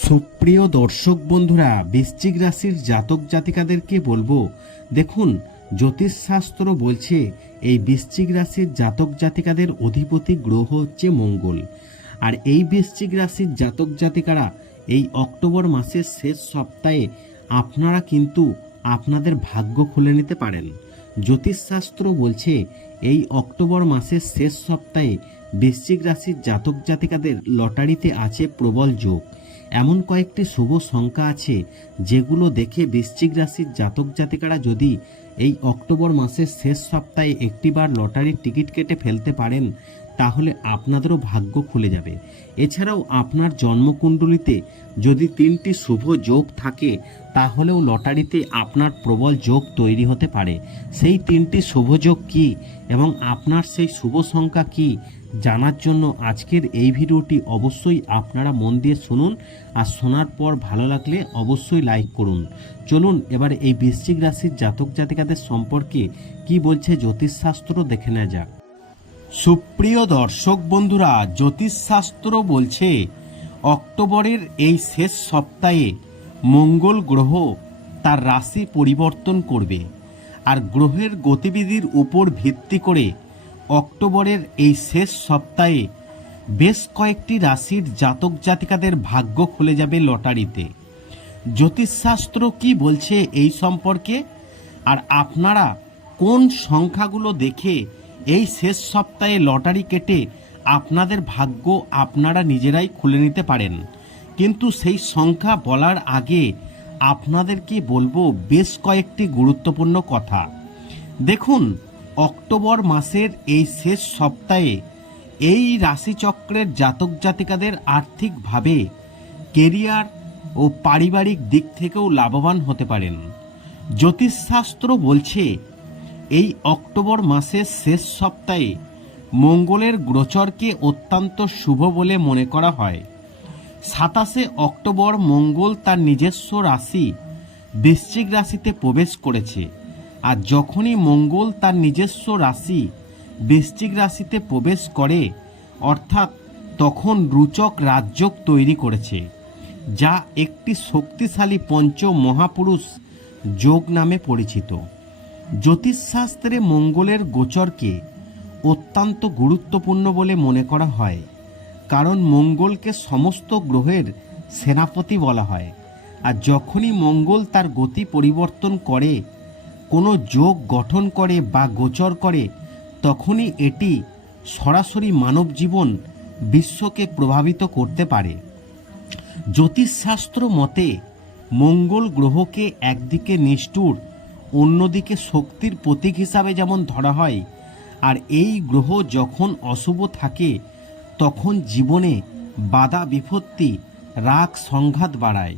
সুপ্রিয় দর্শক বন্ধুরা, বৃশ্চিক রাশির জাতক জাতিকাদেরকে বলব, দেখুন, জ্যোতিষশাস্ত্র বলছে এই বৃশ্চিক রাশির জাতক জাতিকাদের অধিপতি গ্রহ হচ্ছে মঙ্গল। আর এই বৃশ্চিক রাশির জাতক জাতিকারা এই অক্টোবর মাসের শেষ সপ্তাহে আপনারা কিন্তু আপনাদের ভাগ্য খুলে নিতে পারেন। জ্যোতিষশাস্ত্র বলছে এই অক্টোবর মাসের শেষ সপ্তাহে বৃশ্চিক রাশির জাতক জাতিকাদের লটারিতে আছে প্রবল যোগ। এমন কয়েকটি শুভ সংখ্যা আছে যেগুলো দেখে বৃশ্চিক রাশির জাতক জাতিকারা যদি এই অক্টোবর মাসের শেষ সপ্তাহে একটিবার লটারির টিকিট কেটে ফেলতে পারেন, তাহলে আপনাদেরও ভাগ্য খুলে যাবে। এছাড়াও আপনার জন্মকুণ্ডলিতে যদি তিনটি শুভ যোগ থাকে, তাহলেও লটারিতে আপনার প্রবল যোগ তৈরি হতে পারে। সেই তিনটি শুভ যোগ কী এবং আপনার সেই শুভ সংখ্যা কী জানার জন্য আজকের এই ভিডিওটি অবশ্যই আপনারা মন দিয়ে শুনুন আর শোনার পর ভালো লাগলে অবশ্যই লাইক করুন। চলুন এবার এই বৃশ্চিক রাশির জাতক জাতিকাদের সম্পর্কে কি বলছে জ্যোতিষশাস্ত্র দেখে নেওয়া যাক। সুপ্রিয় দর্শক বন্ধুরা, জ্যোতিষশাস্ত্র বলছে, অক্টোবরের এই শেষ সপ্তাহে মঙ্গল গ্রহ তার রাশি পরিবর্তন করবে আর গ্রহের গতিবিধির উপর ভিত্তি করে অক্টোবরের এই শেষ সপ্তাহে বেশ কয়েকটি রাশির জাতক জাতিকাদের ভাগ্য খুলে যাবে লটারিতে। জ্যোতিষশাস্ত্র কি বলছে এই সম্পর্কে? আর আপনারা কোন সংখ্যাগুলো দেখে এই শেষ সপ্তাহে লটারি কেটে আপনাদের ভাগ্য আপনারা নিজেরাই খুলে নিতে পারেন? কিন্তু সেই সংখ্যা বলার আগে আপনাদেরকে বলব বেশ কয়েকটি গুরুত্বপূর্ণ কথা। দেখুন অক্টোবর মাসের এই শেষ সপ্তাহে এই রাশিচক্রের জাতক জাতিকাদের আর্থিকভাবে কেরিয়ার ও পারিবারিক দিক থেকেও লাভবান হতে পারেন। জ্যোতিষশাস্ত্র বলছে, এই অক্টোবর মাসের শেষ সপ্তাহে মঙ্গলের গোচরকে অত্যন্ত শুভ বলে মনে করা হয়। সাতাশে অক্টোবর মঙ্গল তার নিজস্ব রাশি, বৃশ্চিক রাশিতে প্রবেশ করেছে। আর যখনই মঙ্গল তার নিজস্ব রাশি, বৃশ্চিক রাশিতে প্রবেশ করে, অর্থাৎ তখন রুচক রাজযোগ তৈরি করেছে, যা একটি শক্তিশালী পঞ্চ মহাপুরুষ যোগ নামে পরিচিত। জ্যোতিষশাস্ত্রে মঙ্গলের গোচরকে অত্যন্ত গুরুত্বপূর্ণ বলে মনে করা হয়, কারণ মঙ্গলকে সমস্ত গ্রহের সেনাপতি বলা হয়। আর যখনই মঙ্গল তার গতি পরিবর্তন করে কোনো যোগ গঠন করে বা গোচর করে, তখনই এটি সরাসরি মানব জীবন বিশ্বকে প্রভাবিত করতে পারে। জ্যোতিষশাস্ত্র মতে, মঙ্গল গ্রহকে একদিকে নিষ্ঠুর, অন্যদিকে শক্তির প্রতীক হিসাবে যেমন ধরা হয়, আর এই গ্রহ যখন অশুভ থাকে, তখন জীবনে বাধা বিপত্তি, রাগ, সংঘাত বাড়ায়।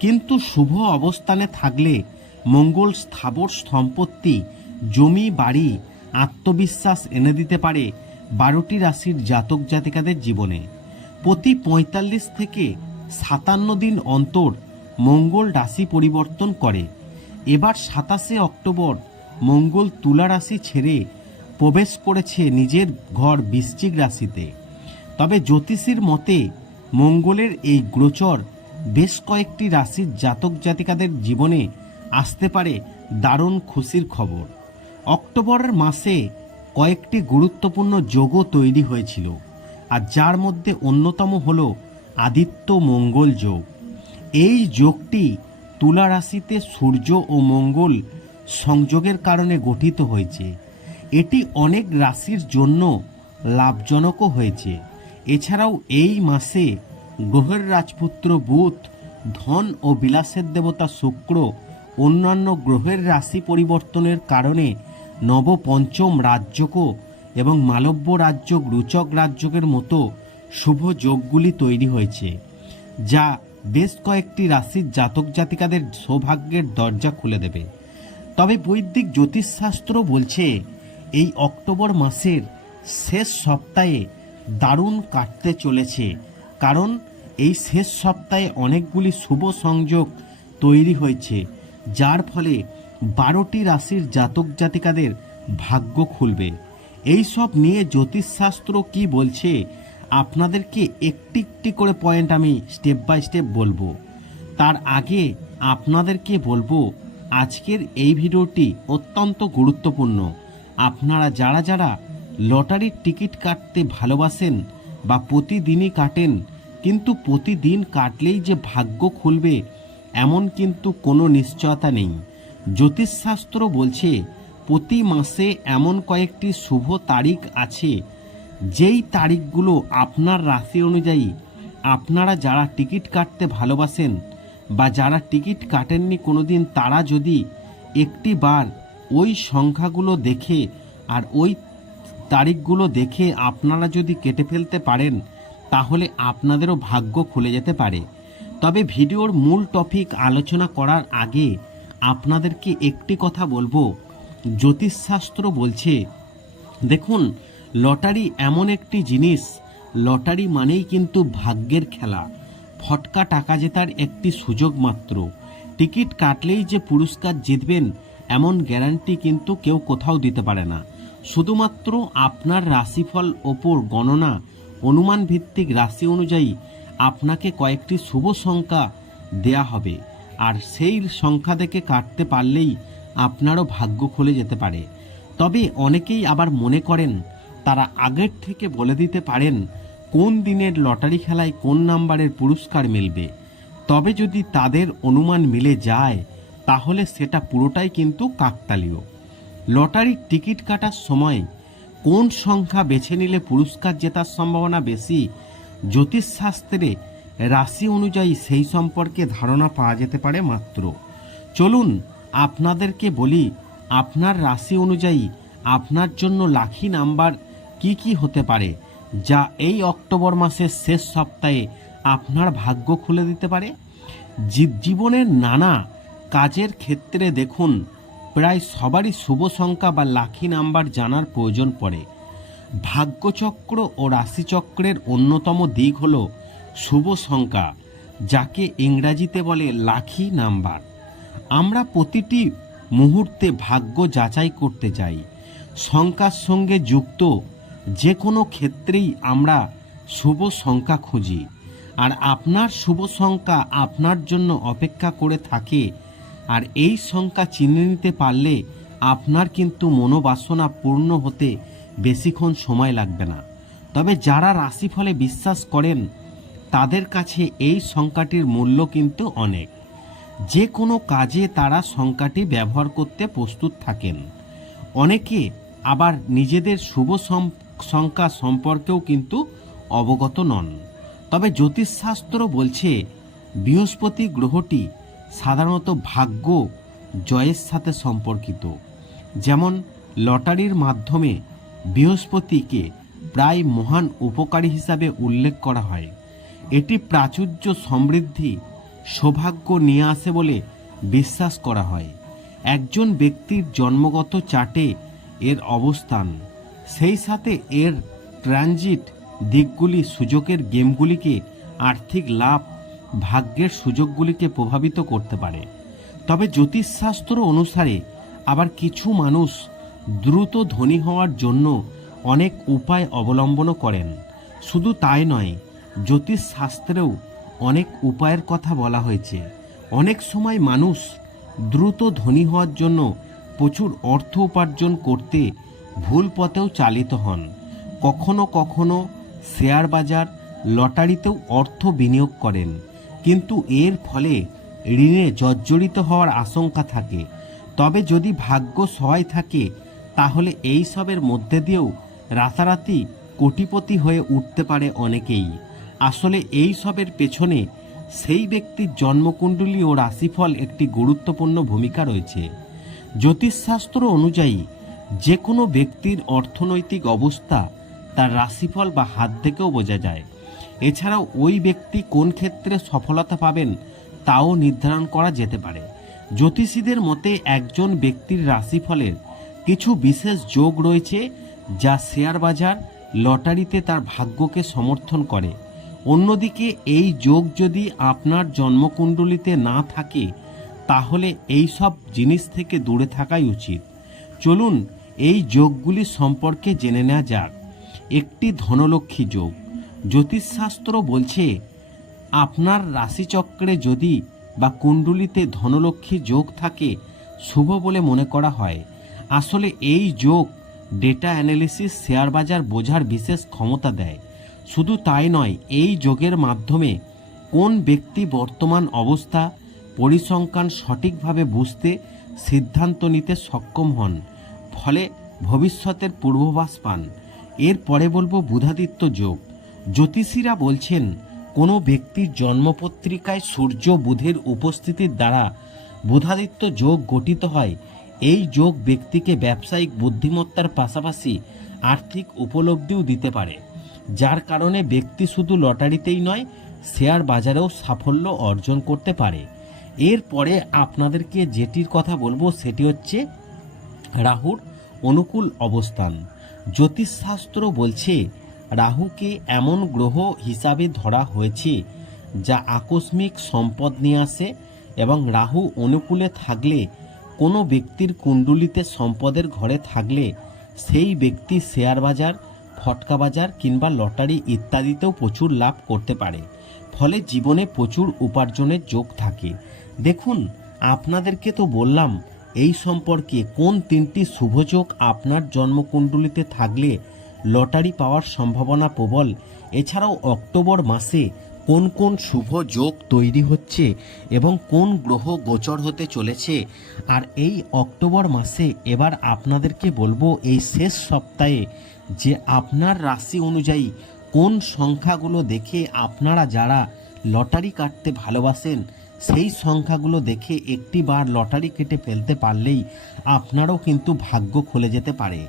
কিন্তু শুভ অবস্থানে থাকলে মঙ্গল স্থাবর সম্পত্তি, জমি, বাড়ি, আত্মবিশ্বাস এনে দিতে পারে বারোটি রাশির জাতক জাতিকাদের জীবনে। প্রতি পঁয়তাল্লিশ থেকে সাতান্ন দিন অন্তর মঙ্গল রাশি পরিবর্তন করে। এবার সাতাশে অক্টোবর মঙ্গল তুলা রাশি ছেড়ে প্রবেশ করেছে নিজের ঘর বৃশ্চিক রাশিতে। তবে জ্যোতিষীর মতে মঙ্গলের এই গোচর বেশ কয়েকটি রাশির জাতক জাতিকাদের জীবনে আসতে পারে দারুণ খুশির খবর। অক্টোবরের মাসে কয়েকটি গুরুত্বপূর্ণ যোগও তৈরি হয়েছিল, আর যার মধ্যে অন্যতম হল আদিত্য মঙ্গল যোগ। এই যোগটি তুলা রাশিতে সূর্য ও মঙ্গল সংযোগের কারণে গঠিত হয়েছে। এটি অনেক রাশির জন্য লাভজনকও হয়েছে। এছাড়াও এই মাসে গ্রহের রাজপুত্র বুধ ধন ও বিলাসের দেবতা শুক্র অন্যান্য গ্রহের রাশি পরিবর্তনের কারণে নবপঞ্চম রাজ্যকও এবং মালব্য রাজ্য রুচক রাজ্যকের মতো শুভ যোগগুলি তৈরি হয়েছে, যা বেশ কয়েকটি রাশির জাতক জাতিকাদের সৌভাগ্যের দরজা খুলে দেবে। তবে বৈদিক জ্যোতিষশাস্ত্র বলছে, এই অক্টোবর মাসের শেষ সপ্তাহে দারুণ কাটতে চলেছে, কারণ এই শেষ সপ্তাহে অনেকগুলি শুভ সংযোগ তৈরি হয়েছে যার ফলে বারোটি রাশির জাতক জাতিকাদের ভাগ্য খুলবে। এই সব নিয়ে জ্যোতিষশাস্ত্র কি বলছে, আপনাদেরকে একটি একটি করে পয়েন্ট আমি স্টেপ বাই স্টেপ বলব। তার আগে আপনাদেরকে বলব, আজকের এই ভিডিওটি অত্যন্ত গুরুত্বপূর্ণ। আপনারা যারা যারা লটারির টিকিট কাটতে ভালোবাসেন বা প্রতিদিনই কাটেন, কিন্তু প্রতিদিন কাটলেই যে ভাগ্য খুলবে এমন কিন্তু কোনো নিশ্চয়তা নেই। জ্যোতিষশাস্ত্র বলছে, প্রতি মাসে এমন কয়েকটি শুভ তারিখ আছে, যেই তারিখগুলো আপনার রাশি অনুযায়ী আপনারা যারা টিকিট কাটতে ভালোবাসেন বা যারা টিকিট কাটেননি কোনো দিন তারা যদি একটি বার ওই সংখ্যাগুলো দেখে আর ওই তারিখগুলো দেখে আপনারা যদি কেটে ফেলতে পারেন, তাহলে আপনাদেরও ভাগ্য খুলে যেতে পারে। তবে ভিডিওর মূল টপিক আলোচনা করার আগে আপনাদেরকে একটি কথা বলব। জ্যোতিষশাস্ত্র বলছে, দেখুন, লটারি এমন একটি জিনিস, লটারি মানেই কিন্তু ভাগ্যের খেলা। ফটকা টাকা জেতার একটি সুযোগ মাত্র। টিকিট কাটলেই যে পুরস্কার জিতবেন, এমন গ্যারান্টি কিন্তু কেউ কোথাও দিতে পারে না। শুধুমাত্র আপনার রাশিফল ওপর গণনা অনুমান ভিত্তিক রাশি অনুযায়ী আপনাকে কয়েকটি শুভ সংখ্যা দেয়া হবে। আর সেই সংখ্যা দেখে কাটতে পারলেই আপনারও ভাগ্য খুলে যেতে পারে। তবে অনেকেই আবার মনে করেন, তারা আগের থেকে বলে দিতে পারেন, কোন দিনের লটারি খেলায় কোন নাম্বারের পুরস্কার মিলবে। তবে যদি তাদের অনুমান মিলে যায়, তাহলে সেটা পুরোটাই কিন্তু কাকতালীয়। লটারির টিকিট কাটার সময় কোন সংখ্যা বেছে নিলে পুরস্কার জেতার সম্ভাবনা বেশি জ্যোতিষশাস্ত্রে রাশি অনুযায়ী সেই সম্পর্কে ধারণা পাওয়া যেতে পারে মাত্র। চলুন আপনাদেরকে বলি, আপনার রাশি অনুযায়ী আপনার জন্য লাখি নাম্বার কি কি হতে পারে, যা এই অক্টোবর মাসের শেষ সপ্তাহে আপনার ভাগ্য খুলে দিতে পারে? জীবনের নানা কাজের ক্ষেত্রে দেখুন, প্রায় সবারই শুভ সংখ্যা বা লাখি নাম্বার জানার প্রয়োজন পড়ে। ভাগ্যচক্র ও রাশিচক্রের অন্যতম দিক হল শুভ সংখ্যা, যাকে ইংরাজিতে বলে লাখি নাম্বার। আমরা প্রতিটি মুহূর্তে ভাগ্য যাচাই করতে চাই। সংখ্যার সঙ্গে যুক্ত যে কোনো ক্ষেত্রেই আমরা শুভ সংখ্যা খুঁজি। আর আপনার শুভ সংখ্যা আপনার জন্য অপেক্ষা করে থাকে। আর এই সংখ্যা চিনে নিতে পারলে আপনার কিন্তু মনোবাসনা পূর্ণ হতে বেশিক্ষণ সময় লাগবে না। তবে যারা রাশিফলে বিশ্বাস করেন, তাদের কাছে এই সংখ্যাটির মূল্য কিন্তু অনেক। যে কোনো কাজে তারা সংখ্যাটি ব্যবহার করতে প্রস্তুত থাকেন। অনেকে আবার নিজেদের শুভ সংখ্যা সম্পর্কেও কিন্তু অবগত নন। তবে জ্যোতিষশাস্ত্র বলছে, বৃহস্পতি গ্রহটি সাধারণত ভাগ্য, জয়ের সাথে সম্পর্কিত। যেমন, লটারির মাধ্যমে বৃহস্পতিকে প্রায় মহান উপকারী হিসাবে উল্লেখ করা হয়। এটি প্রাচুর্য সমৃদ্ধি, সৌভাগ্য নিয়ে আসে বলে বিশ্বাস করা হয়। একজন ব্যক্তির জন্মগত চার্টে এর অবস্থান। সেই সাথে এর ট্রানজিট দিকগুলি সুযোগের গেমগুলিকে আর্থিক লাভ, ভাগ্যের সুযোগগুলিকে প্রভাবিত করতে পারে। তবে জ্যোতিষশাস্ত্র অনুসারে আবার কিছু মানুষ দ্রুত ধনী হওয়ার জন্য অনেক উপায় অবলম্বনও করেন। শুধু তাই নয়, জ্যোতিষশাস্ত্রেও অনেক উপায়ের কথা বলা হয়েছে। অনেক সময় মানুষ দ্রুত ধনী হওয়ার জন্য প্রচুর অর্থ উপার্জন করতে ভুল পথেও চালিত হন। কখনো কখনো শেয়ার বাজার, লটারিতেও অর্থ বিনিয়োগ করেন। কিন্তু এর ফলে ঋণে জর্জরিত হওয়ার আশঙ্কা থাকে। তবে যদি ভাগ্য সহায় থাকে তাহলে এই সবের মধ্যে দিয়েও রাতারাতি কোটিপতি হয়ে উঠতে পারে অনেকেই। আসলে এই সবের পেছনে সেই ব্যক্তির জন্মকুণ্ডলী ও রাশিফল একটি গুরুত্বপূর্ণ ভূমিকা রয়েছে। জ্যোতিষশাস্ত্র অনুযায়ী যে কোনো ব্যক্তির অর্থনৈতিক অবস্থা তার রাশিফল বা হাত থেকেও বোঝা যায়। এছাড়াও ওই ব্যক্তি কোন ক্ষেত্রে সফলতা পাবেন তাও নির্ধারণ করা যেতে পারে। জ্যোতিষীদের মতে একজন ব্যক্তির রাশিফলের কিছু বিশেষ যোগ রয়েছে যা শেয়ার বাজার, লটারিতে তার ভাগ্যকে সমর্থন করে। অন্যদিকে, এই যোগ যদি আপনার জন্মকুণ্ডলিতে না থাকে, তাহলে এই সব জিনিস থেকে দূরে থাকাই উচিত। চলুন, এই যোগগুলি সম্পর্কে জেনে নেওয়া যাক। একটি ধনলক্ষ্মী যোগ। জ্যোতিষশাস্ত্র বলছে, আপনার রাশিচক্রে যদি বা কুণ্ডলিতে ধনলক্ষ্মী যোগ থাকে, শুভ বলে মনে করা হয়। আসলে এই যোগ ডেটা অ্যানালিসিস শেয়ার বাজার বোঝার বিশেষ ক্ষমতা দেয়। শুধু তাই নয়, এই যোগের মাধ্যমে কোন ব্যক্তি বর্তমান অবস্থা, পরিসংখ্যান সঠিকভাবে বুঝতে সিদ্ধান্ত নিতে সক্ষম হন, ফলে ভবিষ্যতের পূর্বাভাস পান। এরপরে বলব বুধাদিত্য যোগ। জ্যোতিষীরা বলছেন, কোনো ব্যক্তির জন্মপত্রিকায় সূর্য বুধের উপস্থিতির দ্বারা বুধাদিত্য যোগ গঠিত হয় এই যোগ ব্যক্তিকে ব্যবসায়িক বুদ্ধিমত্তার পাশাপাশি আর্থিক উপলব্ধিও দিতে পারে, যার কারণে ব্যক্তি শুধু লটারিতেই নয়, শেয়ার বাজারেও সাফল্য অর্জন করতে পারে। এরপরে আপনাদেরকে যেটির কথা বলব সেটি হচ্ছে রাহুর অনুকূল অবস্থান। জ্যোতিষশাস্ত্র বলছে, রাহুকে এমন গ্রহ হিসাবে ধরা হয়েছে যা আকস্মিক সম্পদ নিয়ে আসে এবং রাহু অনুকূলে থাকলে কোনো ব্যক্তির কুণ্ডলিতে সম্পদের ঘরে থাকলে সেই ব্যক্তি শেয়ার বাজার, ফটকা বাজার কিংবা লটারি ইত্যাদিতেও প্রচুর লাভ করতে পারে। ফলে জীবনে প্রচুর উপার্জনের যোগ থাকে। দেখুন, আপনাদেরকে তো বললাম, এই সম্পর্কে কোন তিনটি শুভযোগ আপনার জন্মকুণ্ডলিতে থাকলে লটারি পাওয়ার সম্ভাবনা প্রবল। এছাড়াও অক্টোবর মাসে কোন কোন শুভ যোগ তৈরি হচ্ছে এবং কোন গ্রহ গোচর হতে চলেছে? আর এই অক্টোবর মাসে এবার আপনাদেরকে বলব এই শেষ সপ্তাহে যে আপনার রাশি অনুযায়ী কোন সংখ্যাগুলো দেখে আপনারা যারা লটারি কাটতে ভালোবাসেন, সেই সংখ্যাগুলো দেখে একটি বার লটারি কেটে ফেলতে পারলেই আপনারও কিন্তু ভাগ্য খুলে যেতে পারে।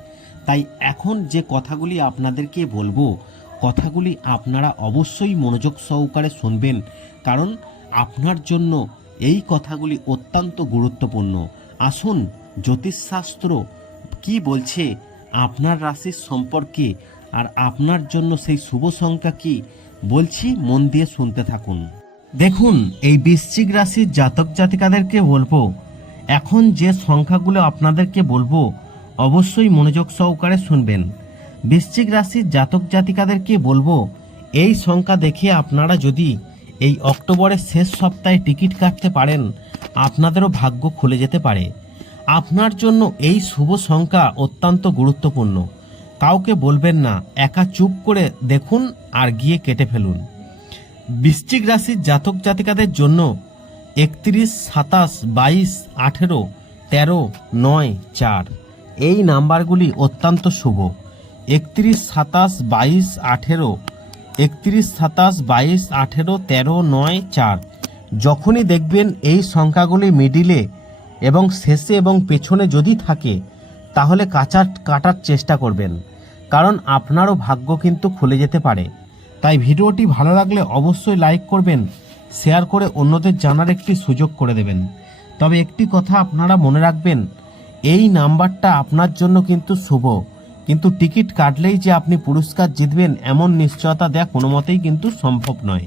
তাই এখন যে কথাগুলি আপনাদেরকে বলব কথাগুলি আপনারা অবশ্যই মনোযোগ সহকারে শুনবেন, কারণ আপনার জন্য এই কথাগুলি অত্যন্ত গুরুত্বপূর্ণ। আসুন, জ্যোতিষশাস্ত্র কি বলছে, আপনার রাশির সম্পর্কে আর আপনার জন্য সেই শুভ সংখ্যা কি বলছি মন দিয়ে শুনতে থাকুন। দেখুন, এই বৃশ্চিক রাশির জাতক জাতিকাদেরকে বলব, এখন যে সংখ্যাগুলো আপনাদেরকে বলব, অবশ্যই মনোযোগ সহকারে শুনবেন। বৃশ্চিক রাশির জাতক জাতিকাদেরকে বলব, এই সংখ্যা দেখে আপনারা যদি এই অক্টোবরের শেষ সপ্তাহে টিকিট কাটতে পারেন, আপনাদেরও ভাগ্য খুলে যেতে পারে। আপনার জন্য এই শুভ সংখ্যা অত্যন্ত গুরুত্বপূর্ণ। কাউকে বলবেন না, একা চুপ করে দেখুন আর গিয়ে কেটে ফেলুন। বৃশ্চিক রাশির জাতক জাতিকাদের জন্য একত্রিশ, সাতাশ, বাইশ, আঠেরো, তেরো, নয়, চার, এই নাম্বারগুলি অত্যন্ত শুভ। একত্রিশ সাতাশ বাইশ আঠেরো, একত্রিশ সাতাশ বাইশ আঠেরো তেরো নয় চার। যখনই দেখবেন এই সংখ্যাগুলি মিডিলে এবং শেষে এবং পেছনে যদি থাকে, তাহলে কাঁচা কাটার চেষ্টা করবেন। কারণ আপনারও ভাগ্য কিন্তু খুলে যেতে পারে। তাই ভিডিওটি ভালো লাগলে অবশ্যই লাইক করবেন, শেয়ার করে অন্যদের জানার একটি সুযোগ করে দেবেন। তবে একটি কথা আপনারা মনে রাখবেন, এই নাম্বারটা আপনার জন্য কিন্তু শুভ। কিন্তু টিকিট কাটলেই যে আপনি পুরস্কার জিতবেন, এমন নিশ্চয়তা দেওয়া কোনো মতেই কিন্তু সম্ভব নয়।